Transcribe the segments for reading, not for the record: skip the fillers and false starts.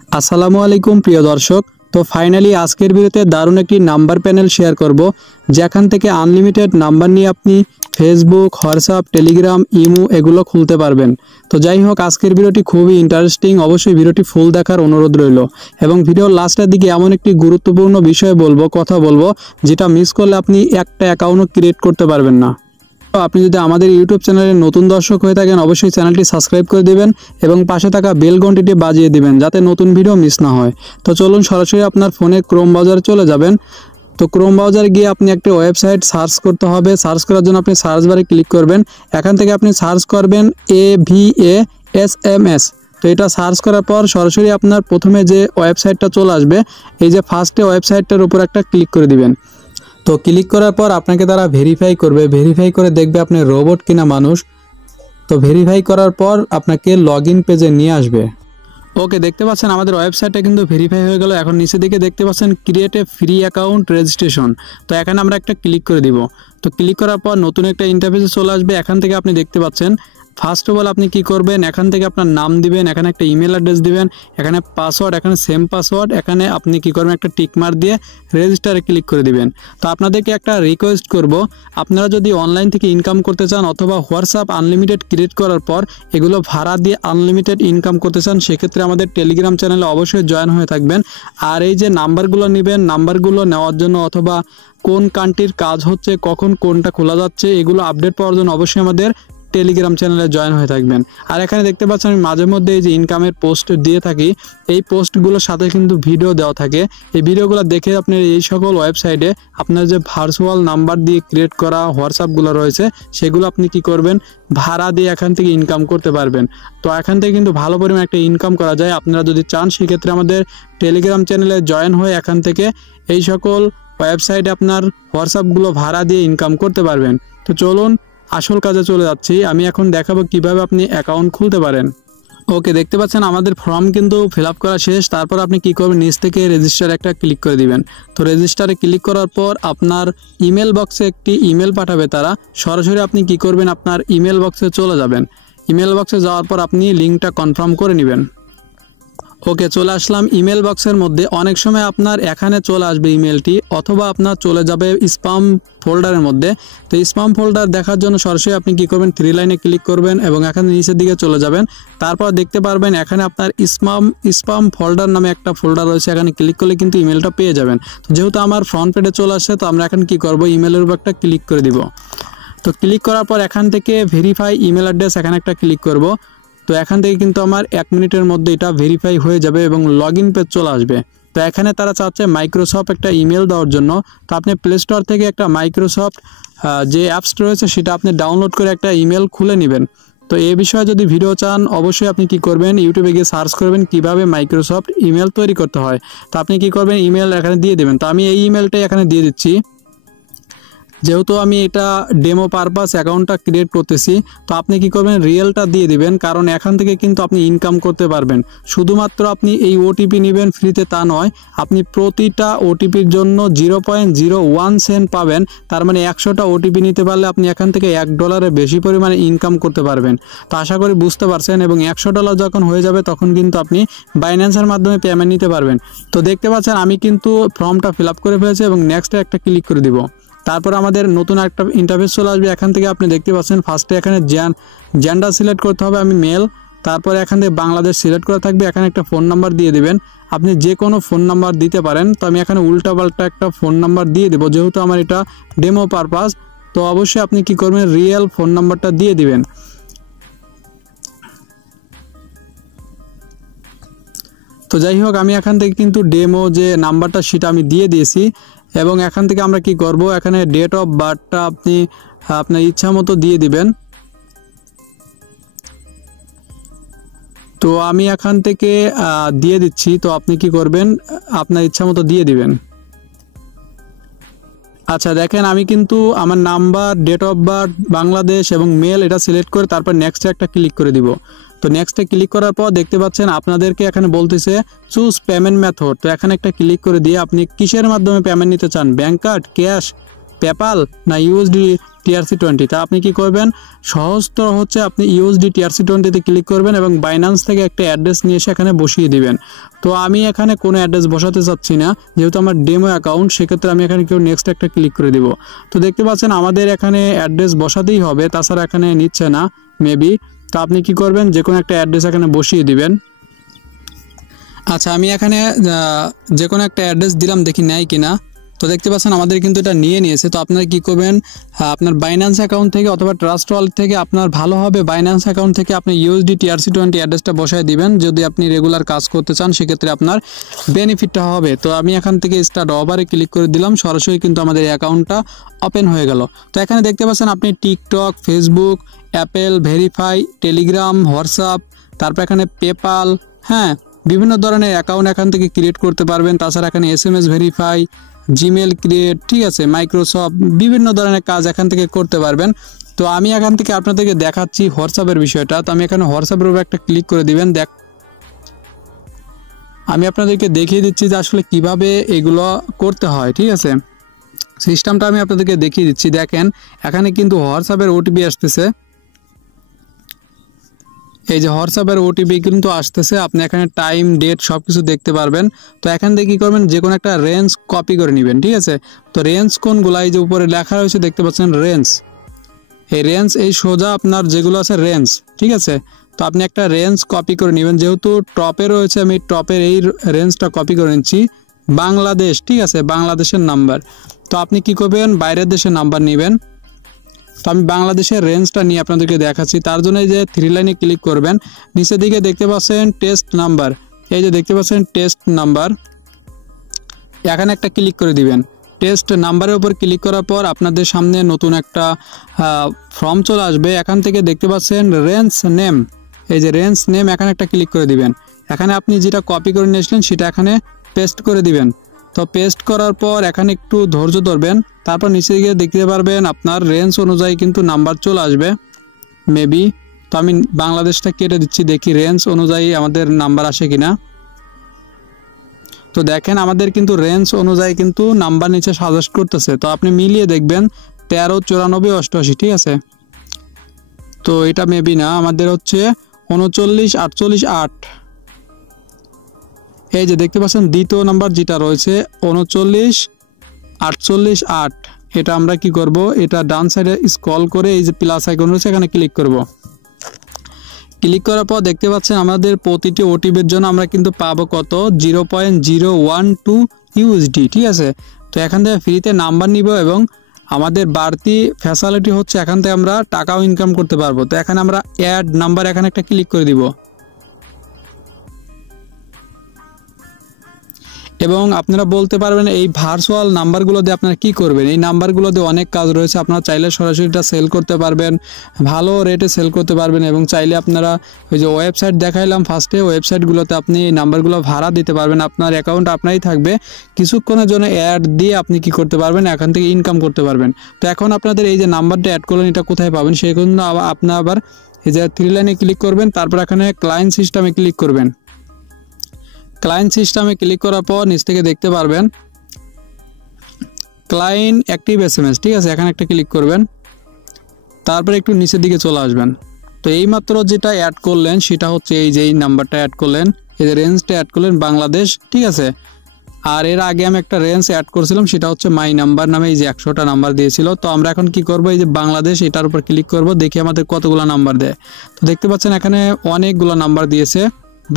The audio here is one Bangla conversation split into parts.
আসসালামু আলাইকুম প্রিয় দর্শক। তো ফাইনালি আজকের ভিডিওতে দারুণ একটি নাম্বার প্যানেল শেয়ার করব, যেখান থেকে আনলিমিটেড নাম্বার নিয়ে আপনি ফেসবুক, হোয়াটসঅ্যাপ, টেলিগ্রাম, ইমো এগুলো খুলতে পারবেন। তো যাই হোক, আজকের ভিডিওটি খুবই ইন্টারেস্টিং, অবশ্যই ভিডিওটি ফুল দেখার অনুরোধ রইল। এবং ভিডিওর লাস্টের দিকে এমন একটি গুরুত্বপূর্ণ বিষয় কথা বলবো, যেটা মিস করলে আপনি একটা অ্যাকাউন্টও ক্রিয়েট করতে পারবেন না। তো আপনি যদি আমাদের ইউটিউব চ্যানেলের নতুন দর্শক হয়ে থাকেন, অবশ্যই চ্যানেলটি সাবস্ক্রাইব করে দিবেন এবং পাশে থাকা বেল ঘন্টিটি বাজিয়ে দিবেন, যাতে নতুন ভিডিও মিস না হয়। তো চলুন সরাসরি আপনার ফোনে ক্রোম ব্রাউজারে চলে যাবেন। তো ক্রোম ব্রাউজারে গিয়ে আপনি একটা ওয়েবসাইট সার্চ করতে হবে। সার্চ করার জন্য আপনি সার্চ বারে ক্লিক করবেন। এখান থেকে আপনি সার্চ করবেন AVASMS। তো এটা সার্চ করার পর সরাসরি আপনার প্রথমে যে ওয়েবসাইটটা চলে আসবে, এই যে ফার্স্টে ওয়েবসাইটটার উপর একটা ক্লিক করে দিবেন। তো ক্লিক করার পর আপনাকে তারা ভেরিফাই করবে, ভেরিফাই করে দেখবে আপনি রোবট কিনা মানুষ। তো ভেরিফাই করার পর আপনাকে লগইন পেজে নিয়ে আসবে। ওকে, দেখতে পাচ্ছেন আমাদের ওয়েবসাইটটা কিন্তু ভেরিফাই হয়ে গেল। এখন নিচের দিকে দেখতে পাচ্ছেন create a free account registration. তো এখানে আমরা একটা ক্লিক করে দিব। তো ক্লিক করার পর নতুন একটা ইন্টারফেসে চলে আসবে। এখান থেকে আপনি দেখতে পাচ্ছেন ফার্স্ট অফ অল আপনি কি করবেন, এখান থেকে আপনার নাম দিবেন, এখানে একটা ইমেল অ্যাড্রেস দিবেন, এখানে পাসওয়ার্ড, এখানে সেম পাসওয়ার্ড, এখানে আপনি কি করবেন একটা টিক মার্ক দিয়ে রেজিস্টারে ক্লিক করে দিবেন। তো আপনাদেরকে একটা রিকোয়েস্ট করব, আপনারা যদি অনলাইন থেকে ইনকাম করতে চান অথবা হোয়াটসঅ্যাপ আনলিমিটেড ক্রিয়েট করার পর এগুলো ভাড়া দিয়ে আনলিমিটেড ইনকাম করতে চান, সেক্ষেত্রে আমাদের টেলিগ্রাম চ্যানেলে অবশ্যই জয়েন হয়ে থাকবেন। আর এই যে নাম্বারগুলো নেবেন, নাম্বারগুলো নেওয়ার জন্য অথবা কোন কান্ট্রির কাজ হচ্ছে, কখন কোনটা খোলা যাচ্ছে, এগুলো আপডেট পাওয়ার জন্য অবশ্যই আমাদের টেলিগ্রাম চ্যানেলে জয়েন হয়ে থাকবেন। আর এখানে দেখতে পাচ্ছেন আমি মাঝে মধ্যে এই যে ইনকামের পোস্ট দিয়ে থাকি, এই পোস্টগুলোর সাথে কিন্তু ভিডিও দেওয়া থাকে। এই ভিডিওগুলো দেখে আপনি এই সকল ওয়েবসাইটে আপনার যে ভার্চুয়াল নাম্বার দিয়ে ক্রিয়েট করা হোয়াটসঅ্যাপগুলো রয়েছে, সেগুলো আপনি কি করবেন, ভাড়া দিয়ে এখান থেকে ইনকাম করতে পারবেন। তো এখান থেকে কিন্তু ভালো পরিমাণ একটা ইনকাম করা যায়। আপনারা যদি চান সেক্ষেত্রে আমাদের টেলিগ্রাম চ্যানেলে জয়েন হয়ে এখান থেকে এই সকল ওয়েবসাইটে আপনার হোয়াটসঅ্যাপগুলো ভাড়া দিয়ে ইনকাম করতে পারবেন। তো চলুন আসল কাজে চলে যাচ্ছি। আমি এখন দেখাবো কিভাবে আপনি অ্যাকাউন্ট খুলতে পারেন। ওকে, দেখতে পাচ্ছেন আমাদের ফর্ম কিন্তু ফিল আপ করা শেষ। তারপর আপনি কি করবেন, নিচ থেকে রেজিস্টার একটা ক্লিক করে দিবেন। তো রেজিস্টারে ক্লিক করার পর আপনার ইমেল বক্সে একটি ইমেল পাঠাবে তারা। সরাসরি আপনি কি করবেন, আপনার ইমেল বক্সে চলে যাবেন। ইমেল বক্সে যাওয়ার পর আপনি লিঙ্কটা কনফার্ম করে নেবেন। ওকে, চলে আসলাম ইমেল বক্সের মধ্যে। অনেক সময় আপনার এখানে চলে আসবে ইমেলটি, অথবা আপনার চলে যাবে স্পাম ফোল্ডারের মধ্যে। তো স্পাম ফোল্ডার দেখার জন্য সরাসরি আপনি কি করবেন, 3 লাইনে ক্লিক করবেন এবং এখানে নিচের দিকে চলে যাবেন। তারপর দেখতে পারবেন এখানে আপনার স্পাম ফোল্ডার নামে একটা ফোল্ডার রয়েছে, এখানে ক্লিক করলে কিন্তু ইমেলটা পেয়ে যাবেন। তো যেহেতু আমার ফ্রন্ট পেজে চলে আসছে, তো আমরা এখন কি করব, ইমেলের উপর একটা ক্লিক করে দিব। তো ক্লিক করার পর এখান থেকে ভেরিফাই ইমেল অ্যাড্রেস, এখানে একটা ক্লিক করব। তো এখান থেকে কিন্তু আমার 1 মিনিটের মধ্যে এটা ভেরিফাই হয়ে যাবে এবং লগইন পেজ চলে আসবে। তো এখানে তারা চাচ্ছে মাইক্রোসফট একটা ইমেল দেওয়ার জন্য। তো আপনি প্লে স্টোর থেকে একটা মাইক্রোসফট যে অ্যাপস রয়েছে সেটা আপনি ডাউনলোড করে একটা ইমেল খুলে নেবেন। তো এই বিষয়ে যদি ভিডিও চান, অবশ্যই আপনি কি করবেন, ইউটিউবে গিয়ে সার্চ করবেন কিভাবে মাইক্রোসফট ইমেল তৈরি করতে হয়। তো আপনি কি করবেন, ইমেল এখানে দিয়ে দেবেন। তো আমি এই ইমেলটাই এখানে দিয়ে দিচ্ছি, যেহেতু আমি এটা ডেমো পারপাস অ্যাকাউন্টটা ক্রিয়েট করতেছি। তো আপনি কি করবেন, রিয়েলটা দিয়ে দিবেন, কারণ এখান থেকে কিন্তু আপনি ইনকাম করতে পারবেন। শুধুমাত্র আপনি এই ওটিপি নেবেন ফ্রিতে তা নয়, আপনি প্রতিটা ওটিপির জন্য 0.01 সেন্ট পাবেন। তার মানে 100টা ওটিপি নিতে পারলে আপনি এখান থেকে $1 বেশি পরিমাণে ইনকাম করতে পারবেন। তো আশা করি বুঝতে পারছেন। এবং $100 যখন হয়ে যাবে তখন কিন্তু আপনি বাইন্যান্সের মাধ্যমে পেমেন্ট নিতে পারবেন। তো দেখতে পাচ্ছেন আমি কিন্তু ফর্মটা ফিল আপ করে ফেলেছি এবং নেক্সটে একটা ক্লিক করে দিব। তারপর আমাদের নতুন একটা ইন্টারফেস চলে আসবে। এখান থেকে আপনি দেখতে পাচ্ছেন ফার্স্টে এখানে জেন্ডার সিলেক্ট করতে হবে, আমি মেল। তারপরে এখান থেকে বাংলাদেশ সিলেক্ট করা থাকবে, এখানে একটা ফোন নাম্বার দিয়ে দিবেন। আপনি যে কোনো ফোন নাম্বার দিতে পারেন। তো আমি এখানে উল্টাপাল্টা একটা ফোন নাম্বার দিয়ে দেবো, যেহেতু আমার এটা ডেমো পারপাস। তো অবশ্যই আপনি কি করবেন, রিয়েল ফোন নাম্বারটা দিয়ে দিবেন। তো যাই হোক, আমি এখান থেকে কিন্তু ডেমো যে নাম্বারটা সেটা আমি দিয়ে দিয়েছি। এবং এখান থেকে আমরা কি করব, এখানে ডেট অফ বার্থটা আপনি আপনার ইচ্ছা মতো দিয়ে দিবেন। তো আমি এখান থেকে দিয়ে দিচ্ছি। তো আপনি কি করবেন, আপনার ইচ্ছা মতো দিয়ে দিবেন। আচ্ছা দেখেন, আমি কিন্তু আমার number, date of birth, Bangladesh এবং মেল এটা সিলেক্ট করে তারপর নেক্সটে একটা ক্লিক করে দিব। তো নেক্সটে ক্লিক করার পর দেখতে পাচ্ছেন আপনাদেরকে এখানে বলতেছে চুজ পেমেন্ট মেথড। তো এখানে একটা ক্লিক করে দিয়ে আপনি কিসের মাধ্যমে পেমেন্ট নিতে চান, ব্যাংক কার্ড, ক্যাশ পেপাল না ইউএসডি TRC20। তা আপনি কি করবেন, সহজতর হচ্ছে আপনি ইউএসডি TRC20-তে ক্লিক করবেন এবং বাইন্যান্স থেকে একটা অ্যাড্রেস নিয়ে এসে এখানে বসিয়ে দিবেন। তো আমি এখানে কোনো অ্যাড্রেস বসাতে চাচ্ছি না, যেহেতু আমার ডেমো অ্যাকাউন্ট, সেক্ষেত্রে আমি এখানে কেউ নেক্সট একটা ক্লিক করে দিব। তো দেখতে পাচ্ছেন আমাদের এখানে অ্যাড্রেস বসাতেই হবে, তাছাড়া এখানে নিচ্ছে না মেবি। তো আপনি কি করবেন, যে কোনো একটা অ্যাড্রেস এখানে বসিয়ে দিবেন। আচ্ছা, আমি এখানে যে কোনো একটা অ্যাড্রেস দিলাম, দেখি নেয় কিনা। তো দেখতে পাচ্ছেন আমাদের কিন্তু এটা নিয়ে নিয়েছে। তো আপনারা কি করবেন, আপনার বাইন্যান্স অ্যাকাউন্ট থেকে অথবা ট্রাস্ট ওয়ালেট থেকে আপনার ভালো হবে বাইন্যান্স অ্যাকাউন্ট থেকে আপনি ইউএসডি TRC20 অ্যাড্রেসটা বসায় দিবেন। যদি আপনি রেগুলার কাজ করতে চান সেক্ষেত্রে আপনার বেনিফিটটা হবে। তো আমি এখান থেকে স্টার্ট ওভারে ক্লিক করে দিলাম, সরাসরি কিন্তু আমাদের এই অ্যাকাউন্টটা ওপেন হয়ে গেল। তো এখানে দেখতে পাচ্ছেন আপনি TikTok, Facebook, Apple verify, Telegram, WhatsApp, তারপর এখানে পেপাল, হ্যাঁ, বিভিন্ন ধরনের অ্যাকাউন্ট এখান থেকে ক্রিয়েট করতে পারবেন। তাছাড়া এখানে SMS ভেরিফাই, জিমেল ক্রিয়েট, ঠিক আছে, মাইক্রোসফট, বিভিন্ন ধরনের কাজ এখান থেকে করতে পারবেন। তো আমি এখান থেকে আপনাদেরকে দেখাচ্ছি হোয়াটসঅ্যাপের বিষয়টা। তো আমি এখানে হোয়াটসঅ্যাপের উপর একটা ক্লিক করে দিবেন। আমি আপনাদেরকে দেখিয়ে দিচ্ছি যে আসলে কিভাবে এগুলো করতে হয়, ঠিক আছে। সিস্টেমটা আমি আপনাদেরকে দেখিয়ে দিচ্ছি। দেখেন এখানে কিন্তু হোয়াটসঅ্যাপের ওটিপি আসতেছে, এই যে হোয়াটসঅ্যাপের ওটিপি কিন্তু আসতেছে। আপনি এখানে টাইম, ডেট সব কিছু দেখতে পারবেন। তো এখান থেকে কী করবেন, যে কোনো একটা রেঞ্জ কপি করে নেবেন, ঠিক আছে। তো রেঞ্জ কোনগুলো, এই যে উপরে লেখা রয়েছে দেখতে পাচ্ছেন রেঞ্জ, এই রেঞ্জ, এই সোজা আপনার যেগুলো আছে রেঞ্জ, ঠিক আছে। তো আপনি একটা রেঞ্জ কপি করে নেবেন, যেহেতু টপে রয়েছে আমি টপের এই রেঞ্জটা কপি করে নিচ্ছি। বাংলাদেশ, ঠিক আছে, বাংলাদেশের নাম্বার। তো আপনি কি করবেন, বাইরের দেশের নাম্বার নেবেন। তো আমি বাংলাদেশের রেঞ্জটা নিয়ে আপনাদেরকে দেখাচ্ছি। তার জন্য এই যে 3 লাইনে ক্লিক করবেন, নিচের দিকে দেখতে পাচ্ছেন টেস্ট নাম্বার, এই যে দেখতে পাচ্ছেন টেস্ট নাম্বার, এখানে একটা ক্লিক করে দিবেন। টেস্ট নাম্বারের উপর ক্লিক করার পর আপনাদের সামনে নতুন একটা ফর্ম চলে আসবে। এখান থেকে দেখতে পাচ্ছেন রেঞ্জ নেম, এই যে রেঞ্জ নেম, এখানে একটা ক্লিক করে দিবেন। এখানে আপনি যেটা কপি করে নিয়েছিলেন সেটা এখানে পেস্ট করে দিবেন। তো পেস্ট করার পর এখানে একটু ধৈর্য ধরবেন, তারপর নিচে গিয়ে দেখতে পারবেন আপনার রেঞ্জ অনুযায়ী কিন্তু নাম্বার চলে আসবে মেবি। তো আমি বাংলাদেশটা কেটে দিচ্ছি, দেখি রেঞ্জ অনুযায়ী আমাদের নাম্বার আসে কিনা। তো দেখেন আমাদের কিন্তু রেঞ্জ অনুযায়ী কিন্তু নাম্বার নিচে সাজেস্ট করতেছে। তো আপনি মিলিয়ে দেখবেন 13, 94, 88, ঠিক আছে। তো এটা মেবি না, আমাদের হচ্ছে 39, 48, 8। এই যে দেখতে পাচ্ছেন দ্বিতীয় নাম্বার যেটা রয়েছে 39, 48, 8। এটা আমরা কি করব, এটা ডান সাইডে স্ক্রল করে এই যে প্লাস আইকন রয়েছে এখানে ক্লিক করব। ক্লিক করার পর দেখতে পাচ্ছেন আমাদের প্রতিটি ওটিপির জন্য আমরা কিন্তু পাবো কত, 0.012 USD, ঠিক আছে। তো এখান থেকে ফ্রিতে নাম্বার নিব এবং আমাদের বাড়তি ফ্যাসিলিটি হচ্ছে এখান থেকে আমরা টাকাও ইনকাম করতে পারবো। তো এখানে আমরা অ্যাড নাম্বার, এখানে একটা ক্লিক করে দিব এবং আপনারা বলতে পারবেন এই ভার্চুয়াল নাম্বারগুলো দিয়ে আপনারা কি করবেন। এই নাম্বারগুলো দিয়ে অনেক কাজ রয়েছে, আপনারা চাইলে সরাসরিটা সেল করতে পারবেন, ভালো রেটে সেল করতে পারবেন এবং চাইলে আপনারা ওই যে ওয়েবসাইট দেখাইলাম ফার্স্টে, ওয়েবসাইটগুলোতে আপনি এই নাম্বারগুলো ভাড়া দিতে পারবেন। আপনার অ্যাকাউন্ট আপনারই থাকবে, কিছুক্ষণের জন্য অ্যাড দিয়ে আপনি কি করতে পারবেন, এখান থেকে ইনকাম করতে পারবেন। তো এখন আপনাদের এই যে নাম্বারটা অ্যাড করলেন এটা কোথায় পাবেন, সেজন্য আপনার আবার এই যে 3 লাইনে ক্লিক করবেন, তারপর এখানে ক্লায়েন্ট সিস্টেমে ক্লিক করবেন। ক্লায়েন্ট সিস্টেমে ক্লিক করার পর নিচ থেকে দেখতে পারবেন ক্লায়েন্ট অ্যাক্টিভ SMS, ঠিক আছে, এখানে একটা ক্লিক করবেন, তারপর একটু নিচের দিকে চলে আসবেন। তো এইমাত্র যেটা অ্যাড করলেন সেটা হচ্ছে এই যে এই নাম্বারটা অ্যাড করলেন, এই যে রেঞ্জটা অ্যাড করলেন বাংলাদেশ, ঠিক আছে। আর এর আগে আমি একটা রেঞ্জ অ্যাড করেছিলাম, সেটা হচ্ছে মাই নাম্বার নামে, এই যে 100টা নাম্বার দিয়েছিল। তো আমরা এখন কি করব, এই যে বাংলাদেশ এটার উপর ক্লিক করব, দেখি আমাদের কতগুলো নাম্বার দেয়। তো দেখতে পাচ্ছেন এখানে অনেকগুলো নাম্বার দিয়েছে,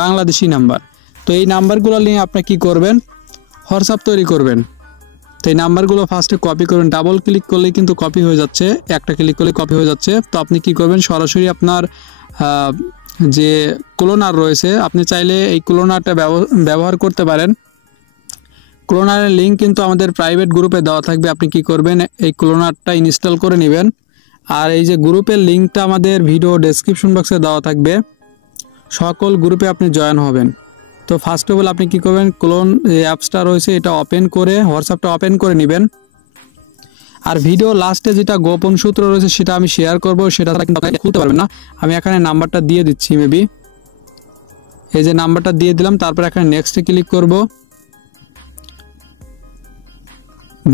বাংলাদেশি নাম্বার। তো এই নাম্বারগুলো নিয়ে আপনি কি করবেন, হোয়াটসঅ্যাপ তৈরি করবেন। তো এই নাম্বারগুলো ফার্স্টে কপি করবেন, ডাবল ক্লিক করলেই কিন্তু কপি হয়ে যাচ্ছে, একটা ক্লিক করলে কপি হয়ে যাচ্ছে। তো আপনি কি করবেন, সরাসরি আপনার যে ক্লোনার রয়েছে আপনি চাইলে এই ক্লোনারটা ব্যবহার করতে পারেন। ক্লোনারের লিঙ্ক কিন্তু আমাদের প্রাইভেট গ্রুপে দেওয়া থাকবে। আপনি কি করবেন, এই ক্লোনারটা ইনস্টল করে নেবেন। আর এই যে গ্রুপের লিঙ্কটা আমাদের ভিডিও ডেসক্রিপশন বক্সে দেওয়া থাকবে, সকল গ্রুপে আপনি জয়েন হবেন। তো ফার্স্ট অফ অল আপনি কি করবেন, ক্লোন অ্যাপসটা রয়েছে এটা ওপেন করে হোয়াটসঅ্যাপটা ওপেন করে নেবেন। আর ভিডিও লাস্টে যেটা গোপন সূত্র রয়েছে সেটা আমি শেয়ার করব, সেটা কিন্তু আপনি খুলতে পারবেন না। আমি এখানে নাম্বারটা দিয়ে দিচ্ছি মেবি, এই যে নাম্বারটা দিয়ে দিলাম, তারপর এখানে নেক্সটে ক্লিক করব।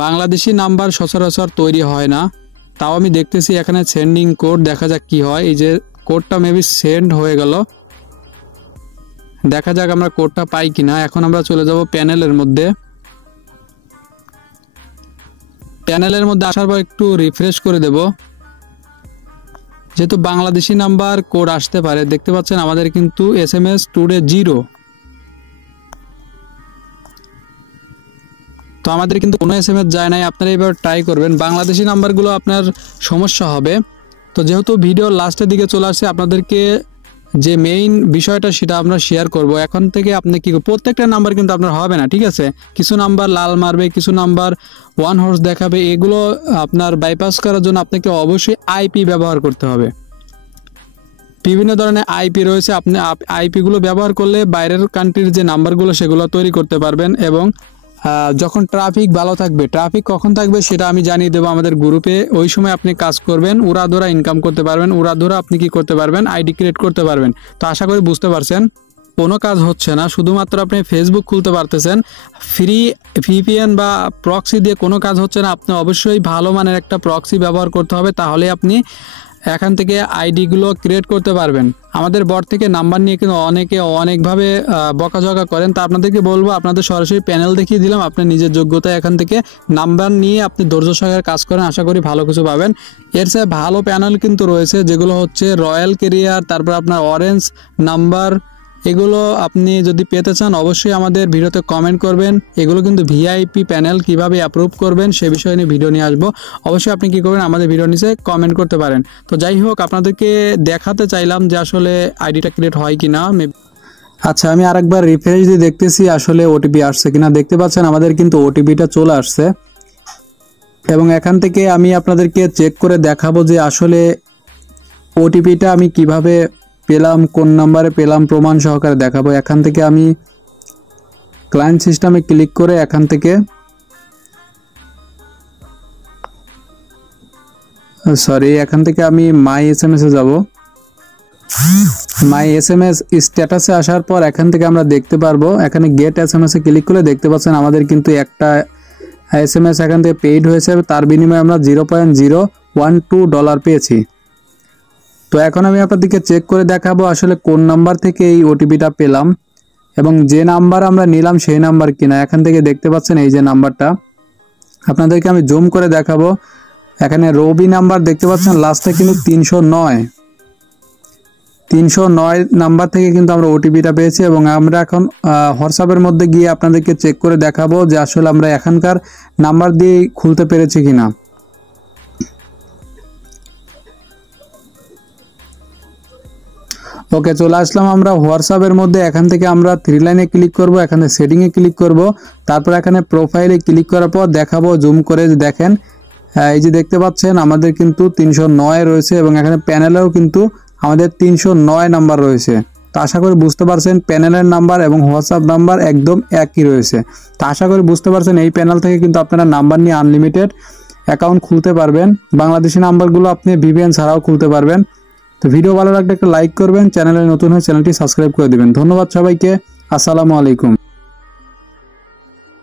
বাংলাদেশি নাম্বার সচরাচর তৈরি হয় না, তাও আমি দেখতেছি এখানে সেন্ডিং কোড, দেখা যাক কি হয়। এই যে কোডটা মেবি সেন্ড হয়ে গেল, দেখা যাক আমরা কোডটা পাই কিনা। এখন আমরা চলে যাব প্যানেলের মধ্যে। প্যানেলের মধ্যে আসার পর একটু রিফ্রেশ করে দেব, যেহেতু বাংলাদেশি নাম্বার কোড আসতে পারে। দেখতে পাচ্ছেন আমাদের কিন্তু SMS টুডে 0, তো আমাদের কিন্তু কোনো SMS যায় নাই। আপনারা এবার ট্রাই করবেন, বাংলাদেশি নাম্বারগুলো আপনার সমস্যা হবে। তো যেহেতু ভিডিও লাস্টের দিকে চলে আসছে, আপনাদেরকে যে মেইন বিষয়টা সেটা আমরা শেয়ার করব। এখন থেকে আপনি কি প্রত্যেকটা নাম্বার কিন্তু আপনার হবে না, ঠিক আছে? কিছু নাম্বার লাল মারবে, কিছু নাম্বার ওয়ান হর্স দেখাবে। এগুলো আপনার বাইপাস করার জন্য আপনাকে অবশ্যই আইপি ব্যবহার করতে হবে। বিভিন্ন ধরনের আইপি রয়েছে, আপনি আইপিগুলো ব্যবহার করলে বাইরের কান্ট্রির যে নাম্বারগুলো সেগুলো তৈরি করতে পারবেন। এবং যখন ট্রাফিক ভালো থাকবে, ট্রাফিক কখন থাকবে সেটা আমি জানিয়ে দেবো আমাদের গ্রুপে। ওই সময় আপনি কাজ করবেন, উড়াধুরা ইনকাম করতে পারবেন, উড়াধুরা আপনি কি করতে পারবেন, আইডি ক্রিয়েট করতে পারবেন। তো আশা করি বুঝতে পারছেন। কোনো কাজ হচ্ছে না, শুধুমাত্র আপনি ফেসবুক খুলতে পারতেছেন, ফ্রি VPN বা প্রক্সি দিয়ে কোনো কাজ হচ্ছে না। আপনি অবশ্যই ভালো মানের একটা প্রক্সি ব্যবহার করতে হবে, তাহলে আপনি এখান থেকে আইডিগুলো ক্রিয়েট করতে পারবেন। আমাদের বট থেকে নাম্বার নিয়ে কিন্তু অনেকে অনেকভাবে বকাঝকা করেন, তা আপনাদেরকে বলবো, আপনাদের সরাসরি প্যানেল দেখিয়ে দিলাম, আপনার নিজের যোগ্যতা এখান থেকে নাম্বার নিয়ে আপনি ধৈর্য সহকারে কাজ করেন, আশা করি ভালো কিছু পাবেন। এর চেয়ে ভালো প্যানেল কিন্তু রয়েছে, যেগুলো হচ্ছে রয়্যাল ক্যারিয়ার, তারপর আপনার অরেঞ্জ নাম্বার। এগুলো আপনি যদি পেতে চান অবশ্যই আমাদের ভিডিওতে কমেন্ট করবেন। এগুলো কিন্তু VIP প্যানেল, কিভাবে অ্যাপ্রুভ করবেন সে বিষয়ে নিয়ে ভিডিও নিয়ে আসবো। অবশ্যই আপনি কি করবেন, আমাদের ভিডিও নিচে কমেন্ট করতে পারেন। তো যাই হোক, আপনাদেরকে দেখাতে চাইলাম যে আসলে আইডিটা ক্রিয়েট হয় কিনা। আচ্ছা, আমি আরেকবার রিফ্রেশ দিয়ে দেখতেছি আসলে ওটিপি আসছে কিনা। দেখতে পাচ্ছেন আমাদের কিন্তু ওটিপিটা চলে আসছে, এবং এখান থেকে আমি আপনাদেরকে চেক করে দেখাবো যে আসলে ওটিপিটা আমি কিভাবে পেলাম, কোন নাম্বারে পেলাম, প্রমাণ সহকারে দেখাবো। এখান থেকে আমি ক্লায়েন্ট সিস্টেমে ক্লিক করে এখান থেকে এখান থেকে আমি মাই SMS এ যাব। মাই SMS স্ট্যাটাসে আসার পর এখান থেকে আমরা দেখতে পারবো, এখানে গেট SMS এ ক্লিক করলে দেখতে পাচ্ছেন আমাদের কিন্তু একটা SMS এখান থেকে পেইড হয়েছে, তার বিনিময়ে আমরা $0.012 পেয়েছি। তো এখন আমি আপনাদেরকে চেক করে দেখাবো আসলে কোন নাম্বার থেকে এই ওটিপিটা পেলাম, এবং যে নাম্বার আমরা নিলাম সেই নাম্বার কিনা। এখান থেকে দেখতে পাচ্ছেন এই যে নাম্বারটা, আপনাদেরকে আমি জুম করে দেখাবো। এখানে রবি নাম্বার দেখতে পাচ্ছেন, লাস্টে কিন্তু 309 নাম্বার থেকে কিন্তু আমরা ওটিপিটা পেয়েছি। এবং আমরা এখন হোয়াটসঅ্যাপের মধ্যে গিয়ে আপনাদেরকে চেক করে দেখাবো যে আসলে আমরা এখানকার নাম্বার দিয়ে খুলতে পেরেছি কিনা। ওকে, চলে আসলাম আমরা হোয়াটসঅ্যাপের মধ্যে। এখান থেকে আমরা 3 লাইনে ক্লিক করব, এখানে সেটিংয়ে ক্লিক করব, তারপর এখানে প্রোফাইলে ক্লিক করার পর দেখাবো, জুম করে দেখেন এই যে দেখতে পাচ্ছেন আমাদের কিন্তু 309 রয়েছে, এবং এখানে প্যানেলেও কিন্তু আমাদের 309 নাম্বার রয়েছে। তো আশা করি বুঝতে পারছেন প্যানেলের নাম্বার এবং হোয়াটসঅ্যাপ নাম্বার একদম একই রয়েছে। তো আশা করি বুঝতে পারছেন এই প্যানেল থেকে কিন্তু আপনারা নাম্বার নিয়ে আনলিমিটেড অ্যাকাউন্ট খুলতে পারবেন। বাংলাদেশি নাম্বারগুলো আপনি VPN ছাড়াও খুলতে পারবেন। তো ভিডিও ভালো লাগলে একটা লাইক করবেন, চ্যানেলে নতুন হয়ে চ্যানেলটি সাবস্ক্রাইব করে দিবেন। ধন্যবাদ সবাইকে, আসসালামু আলাইকুম।